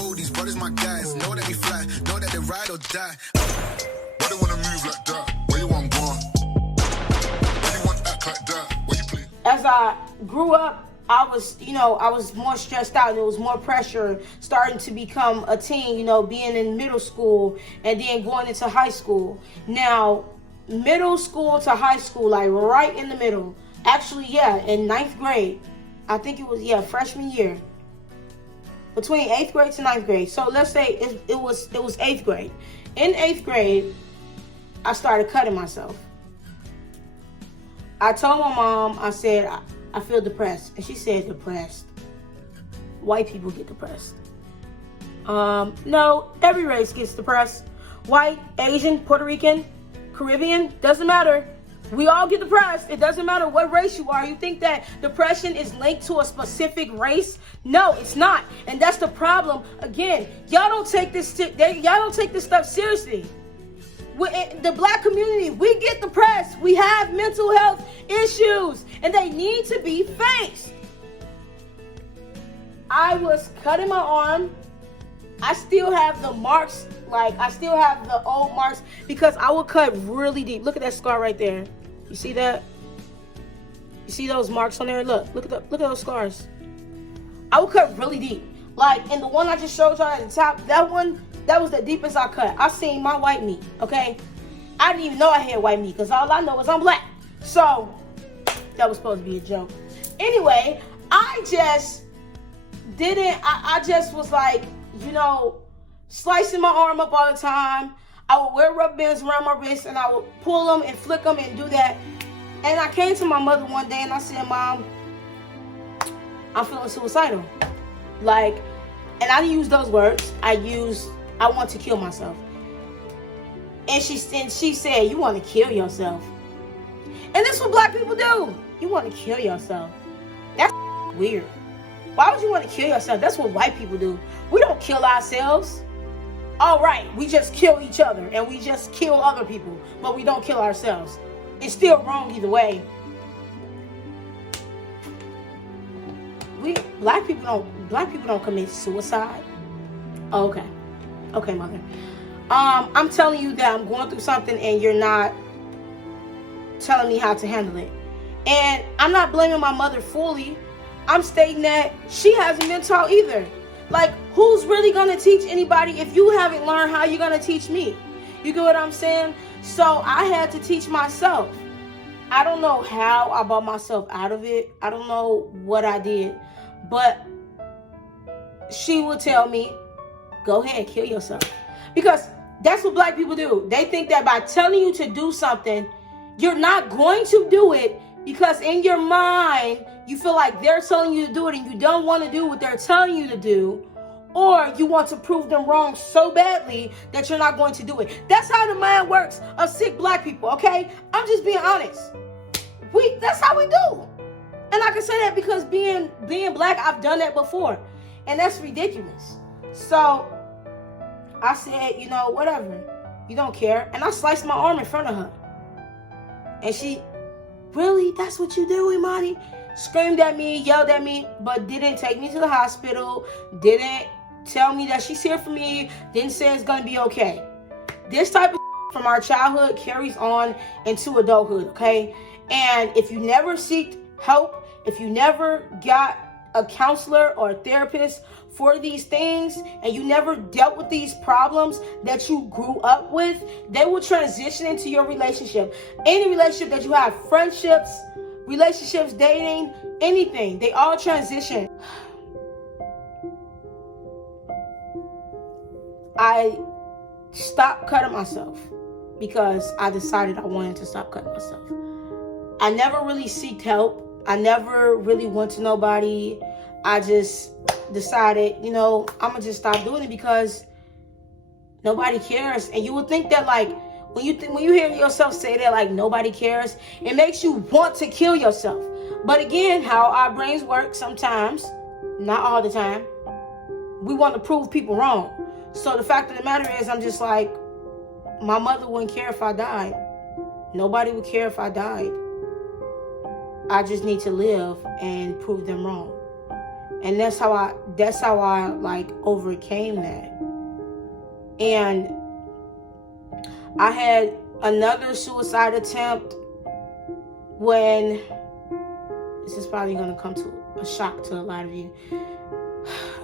All these brothers my guys, know that we fly, know that they ride or die. Why they wanna move like that? Where you want gone? Why you want act like that? Where you play? As I grew up, I was more stressed out. There was more pressure starting to become a teen, being in middle school and then going into high school. Now, middle school to high school, like right in the middle. Actually, in 9th grade. I think it was, freshman year. Between 8th grade to 9th grade. So let's say it was 8th grade. In 8th grade, I started cutting myself. I told my mom, I said, I feel depressed. And she said, depressed? White people get depressed. No, every race gets depressed. White, Asian, Puerto Rican, Caribbean, doesn't matter. We all get depressed. It doesn't matter what race you are. You think that depression is linked to a specific race? No, it's not. And that's the problem. Again, y'all don't take this stuff seriously. The black community, we get depressed. We have mental health issues, and they need to be faced. I was cutting my arm. I still have the marks, I still have the old marks because I would cut really deep. Look at that scar right there. You see that? You see those marks on there? Look at those scars. I would cut really deep. And the one I just showed y'all at the top, that was the deepest I cut. I seen my white meat, okay? I didn't even know I had white meat because all I know is I'm black. So, that was supposed to be a joke. Anyway, I just was slicing my arm up all the time. I would wear rubber bands around my wrist and I would pull them and flick them and do that. And I came to my mother one day and I said, Mom, I'm feeling suicidal. And I didn't use those words. I want to kill myself. And she said, you want to kill yourself? And that's what black people do. You want to kill yourself. That's weird. Why would you want to kill yourself? That's what white people do. We don't kill ourselves. All right, we just kill each other and we just kill other people, but we don't kill ourselves. It's still wrong either way. Black people don't commit suicide. Oh, okay, mother. I'm telling you that I'm going through something and you're not telling me how to handle it. And I'm not blaming my mother fully. I'm stating that she hasn't been taught either. Who's really going to teach anybody if you haven't learned how you're going to teach me? You get what I'm saying? So I had to teach myself. I don't know how I brought myself out of it. I don't know what I did. But she would tell me, go ahead, kill yourself. Because that's what black people do. They think that by telling you to do something, you're not going to do it because in your mind, you feel like they're telling you to do it and you don't want to do what they're telling you to do. Or you want to prove them wrong so badly that you're not going to do it. That's how the mind works of sick black people, okay? I'm just being honest. That's how we do. And I can say that because being black, I've done that before. And that's ridiculous. So I said, whatever. You don't care. And I sliced my arm in front of her. And she, really? That's what you do, Imani? Screamed at me, yelled at me, but didn't take me to the hospital. Didn't tell me that she's here for me. Didn't say it's going to be okay. This type of from our childhood carries on into adulthood, okay? And if you never seeked help, if you never got a counselor or a therapist for these things, and you never dealt with these problems that you grew up with, they will transition into your relationship. Any relationship that you have, friendships, relationships, dating, anything, they all transition. I stopped cutting myself because I decided I wanted to stop cutting myself. I never really sought help. I never really went to nobody. I just decided, I'm going to just stop doing it because nobody cares. And you would think that when you hear yourself say that nobody cares, it makes you want to kill yourself. But again, how our brains work sometimes, not all the time, we want to prove people wrong. So the fact of the matter is, I'm just my mother wouldn't care if I died. Nobody would care if I died. I just need to live and prove them wrong. And that's how I like overcame that. And I had another suicide attempt when, this is probably going to come to a shock to a lot of you.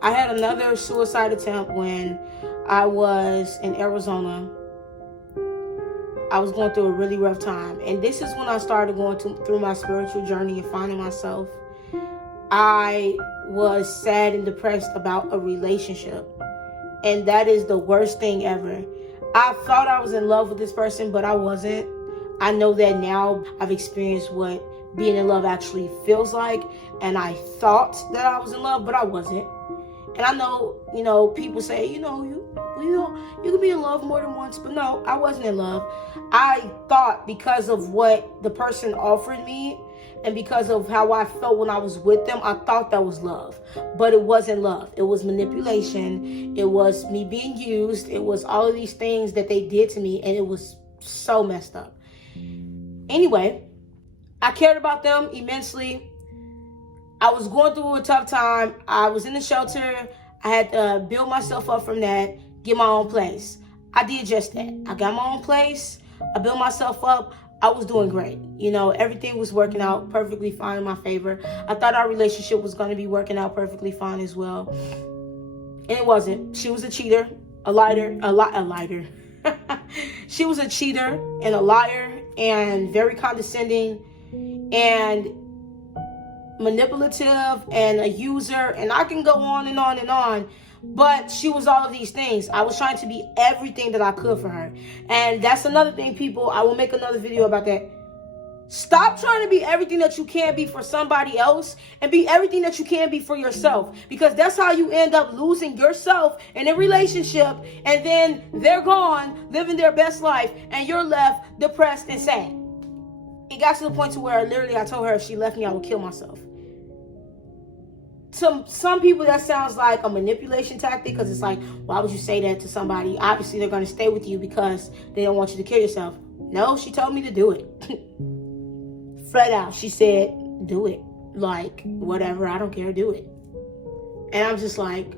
I had another suicide attempt when I was in Arizona. I was going through a really rough time. And this is when I started going through my spiritual journey and finding myself. I was sad and depressed about a relationship. And that is the worst thing ever. I thought I was in love with this person, but I wasn't. I know that now. I've experienced what being in love actually feels like. And I thought that I was in love, but I wasn't. And I know, people say, you can be in love more than once. But no, I wasn't in love. I thought because of what the person offered me and because of how I felt when I was with them, I thought that was love. But it wasn't love. It was manipulation. It was me being used. It was all of these things that they did to me. And it was so messed up. Anyway, I cared about them immensely. I was going through a tough time. I was in the shelter. I had to build myself up from that, get my own place. I did just that. I got my own place. I built myself up. I was doing great. Everything was working out perfectly fine in my favor. I thought our relationship was going to be working out perfectly fine as well. And it wasn't. She was a cheater, a liar. She was a cheater and a liar and very condescending and manipulative and a user, and I can go on and on and on. But she was all of these things. I was trying to be everything that I could for her. And that's another thing, people. I will make another video about that. Stop trying to be everything that you can be for somebody else and be everything that you can be for yourself. Because that's how you end up losing yourself in a relationship. And then they're gone, living their best life, and you're left depressed and sad. It got to the point to where literally I told her if she left me, I would kill myself. To some people, that sounds like a manipulation tactic, because it's like, why would you say that to somebody? Obviously, they're going to stay with you because they don't want you to kill yourself. No, she told me to do it. Flat out. She said, do it. Like, whatever, I don't care, do it. And I'm just like,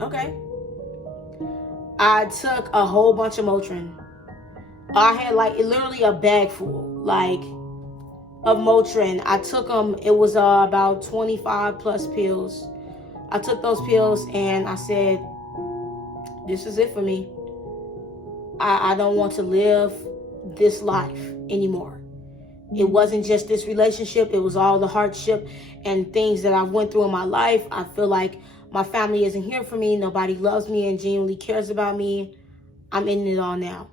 okay. I took a whole bunch of Motrin. I had literally a bag full, of Motrin. I took them. It was about 25 plus pills. I took those pills and I said, this is it for me. I don't want to live this life anymore. It wasn't just this relationship. It was all the hardship and things that I went through in my life. I feel like my family isn't here for me. Nobody loves me and genuinely cares about me. I'm in it all now.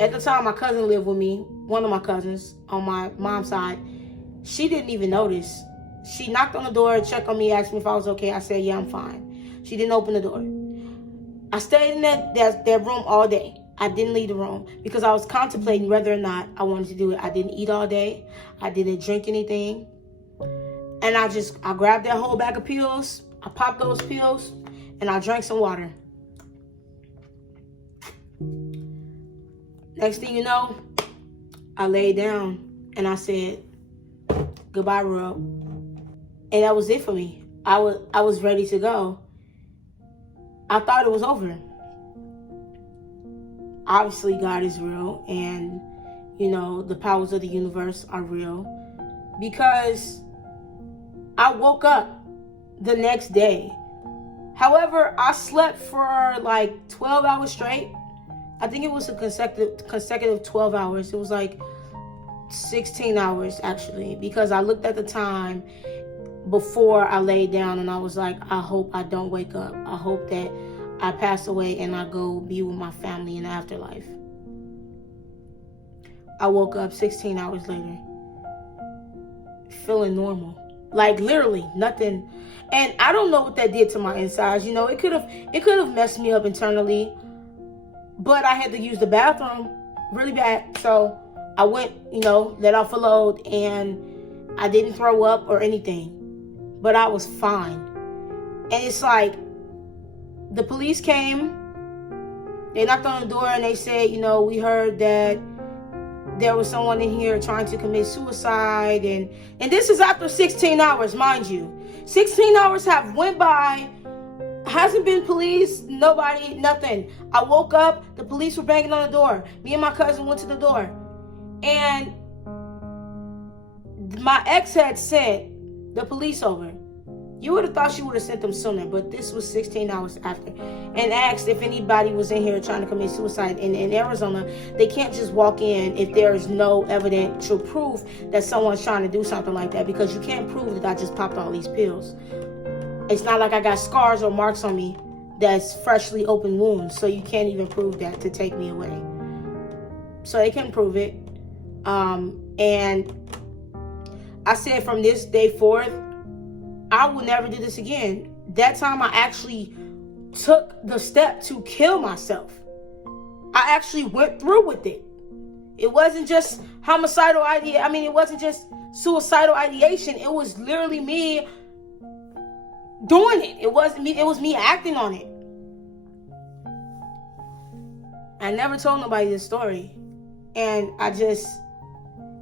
At the time, my cousin lived with me, one of my cousins on my mom's side. She didn't even notice. She knocked on the door, checked on me, asked me if I was okay. I said, yeah, I'm fine. She didn't open the door. I stayed in that room all day. I didn't leave the room because I was contemplating whether or not I wanted to do it. I didn't eat all day. I didn't drink anything. And I grabbed that whole bag of pills. I popped those pills and I drank some water. Next thing you know, I laid down and I said, goodbye, world. And that was it for me. I was ready to go. I thought it was over. Obviously, God is real, and, the powers of the universe are real. Because I woke up the next day. However, I slept for 12 hours straight. I think it was a consecutive 12 hours. It was 16 hours, actually, because I looked at the time before I laid down and I was like, I hope I don't wake up. I hope that I pass away and I go be with my family in the afterlife. I woke up 16 hours later, feeling normal. Literally nothing. And I don't know what that did to my insides. It could have messed me up internally. But I had to use the bathroom really bad. So I went, let off a load, and I didn't throw up or anything. But I was fine. And it's the police came. They knocked on the door and they said, we heard that there was someone in here trying to commit suicide. And this is after 16 hours, mind you. 16 hours have went by. Hasn't been police, nobody, nothing. I woke up, the police were banging on the door. Me and my cousin went to the door. And my ex had sent the police over. You would have thought she would have sent them sooner, but this was 16 hours after. And asked if anybody was in here trying to commit suicide. In Arizona, they can't just walk in if there is no evidential proof that someone's trying to do something like that, because you can't prove that I just popped all these pills. It's not like I got scars or marks on me that's freshly open wounds, so you can't even prove that to take me away. So they couldn't prove it. And I said from this day forth, I will never do this again. That time I actually took the step to kill myself. I actually went through with it. It wasn't just homicidal idea. I mean, it wasn't just suicidal ideation. It was literally me doing it. It wasn't me. It was me acting on it. I never told nobody this story. And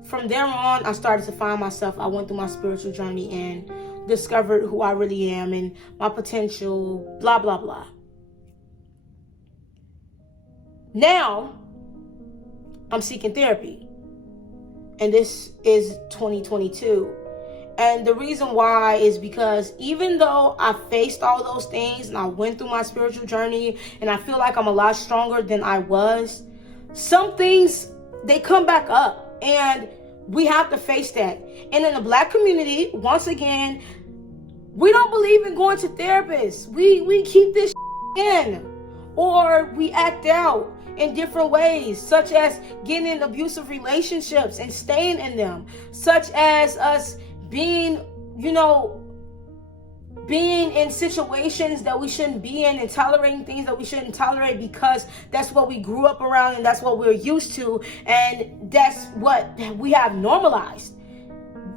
from there on, I started to find myself. I went through my spiritual journey and discovered who I really am and my potential, blah, blah, blah. Now, I'm seeking therapy. And this is 2022. And the reason why is because even though I faced all those things and I went through my spiritual journey and I feel like I'm a lot stronger than I was, some things, they come back up. And we have to face that. And in the Black community, once again, we don't believe in going to therapists. We keep this in, or we act out in different ways, such as getting in abusive relationships and staying in them, such as us being in situations that we shouldn't be in and tolerating things that we shouldn't tolerate because that's what we grew up around and that's what we're used to and that's what we have normalized.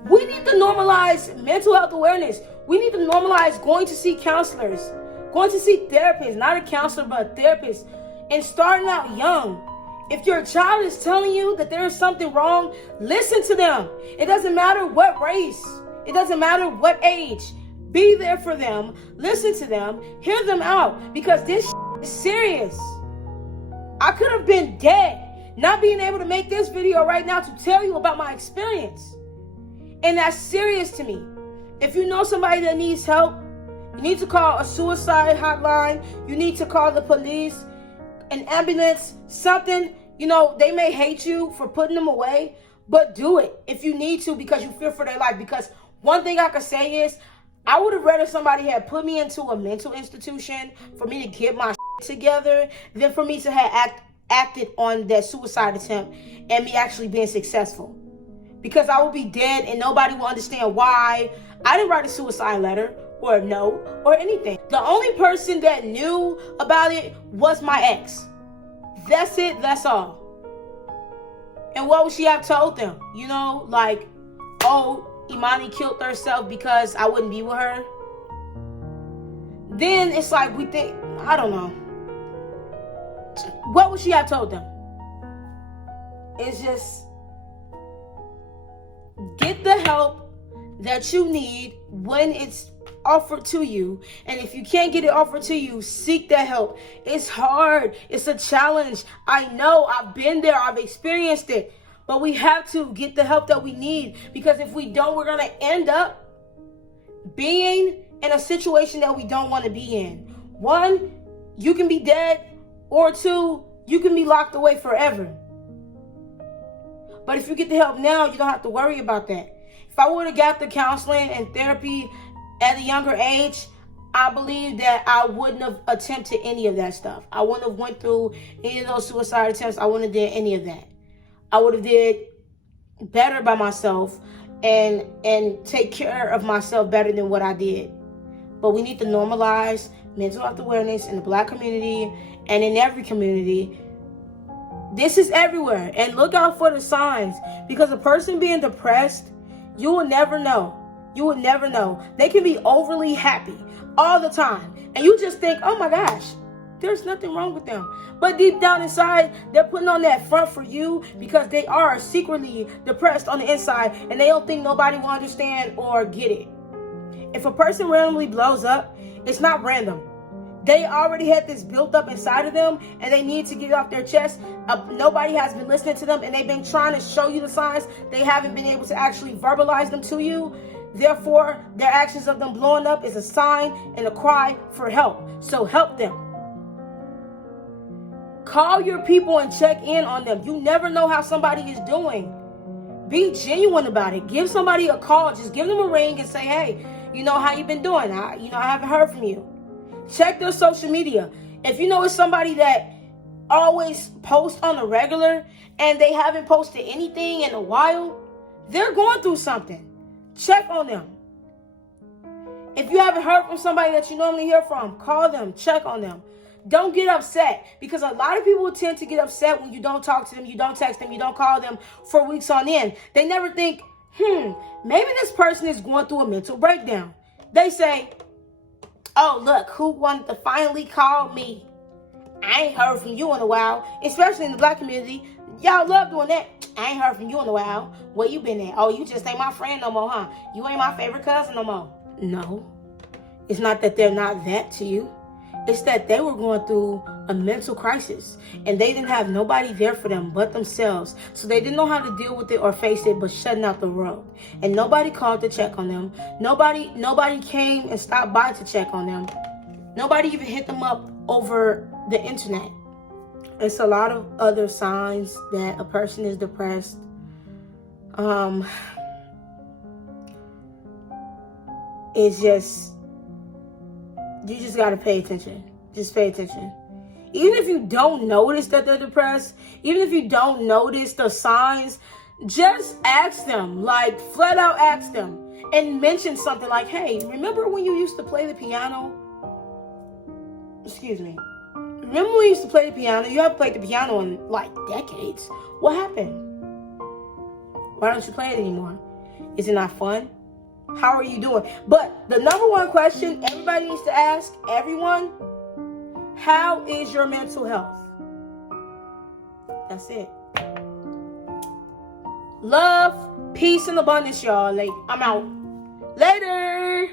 We need to normalize mental health awareness. We need to normalize going to see counselors, going to see therapists, not a counselor, but a therapist, and starting out young. If your child is telling you that there is something wrong, listen to them. It doesn't matter what race. It doesn't matter what age. Be there for them. Listen to them. Hear them out. Because this is serious. I could have been dead, not being able to make this video right now to tell you about my experience. And that's serious to me. If you know somebody that needs help, you need to call a suicide hotline. You need to call the police, an ambulance, something. They may hate you for putting them away, but do it if you need to because you fear for their life. Because one thing I could say is, I would have rather somebody had put me into a mental institution for me to get my together than for me to have acted on that suicide attempt and me actually being successful. Because I will be dead and nobody will understand why I didn't write a suicide letter or a note or anything. The only person that knew about it was my ex. That's it. That's all. And what would she have told them? Oh, Imani killed herself because I wouldn't be with her. Then it's like we think, I don't know. What would she have told them? It's just, get the help that you need when it's offered to you. And if you can't get it offered to you, seek that help. It's hard. It's a challenge. I know. I've been there. I've experienced it. But we have to get the help that we need, because if we don't, we're going to end up being in a situation that we don't want to be in. One, you can be dead, or two, you can be locked away forever. But if you get the help now, you don't have to worry about that. If I would have got the counseling and therapy at a younger age, I believe that I wouldn't have attempted any of that stuff. I wouldn't have went through any of those suicide attempts. I wouldn't have did any of that. I would have did better by myself and take care of myself better than what I did. But we need to normalize mental health awareness in the Black community and in every community. This is everywhere. And look out for the signs, because a person being depressed, you will never know. You will never know. They can be overly happy all the time. And you just think, oh my gosh, there's nothing wrong with them. But deep down inside, they're putting on that front for you because they are secretly depressed on the inside and they don't think nobody will understand or get it. If If a person randomly blows up, it's not random. They already had this built up inside of them, and they need to get it off their chest. Nobody has been listening to them, and they've been trying to show you the signs. They haven't been able to actually verbalize them to you. Therefore, their actions of them blowing up is a sign and a cry for help. So help them. Call your people and check in on them. You never know how somebody is doing. Be genuine about it. Give somebody a call. Just give them a ring and say, hey, you know, how you been doing? I haven't heard from you. Check their social media. If you know it's somebody that always posts on a regular and they haven't posted anything in a while, they're going through something. Check on them. If you haven't heard from somebody that you normally hear from, call them, check on them. Don't get upset, because a lot of people tend to get upset when you don't talk to them, you don't text them, you don't call them for weeks on end. They never think, maybe this person is going through a mental breakdown. They say, oh, look, who wanted to finally call me? I ain't heard from you in a while, especially in the Black community. Y'all love doing that. I ain't heard from you in a while. Where you been at? Oh, you just ain't my friend no more, huh? You ain't my favorite cousin no more. No. It's not that they're not that to you. It's that they were going through a mental crisis, and they didn't have nobody there for them but themselves. So they didn't know how to deal with it or face it but shutting out the road. And nobody called to check on them. Nobody came and stopped by to check on them. Nobody even hit them up over the internet. It's a lot of other signs that a person is depressed. It's just, you just got to pay attention. Just pay attention. Even if you don't notice that they're depressed, even if you don't notice the signs, just ask them, like flat out ask them, and mention something like, hey, remember when you used to play the piano? Excuse me. Remember when you used to play the piano? You haven't played the piano in like decades. What happened? Why don't you play it anymore? Is it not fun? How are you doing? But the number one question everybody needs to ask, everyone, how is your mental health? That's it. Love, peace, and abundance, y'all. I'm out. Later.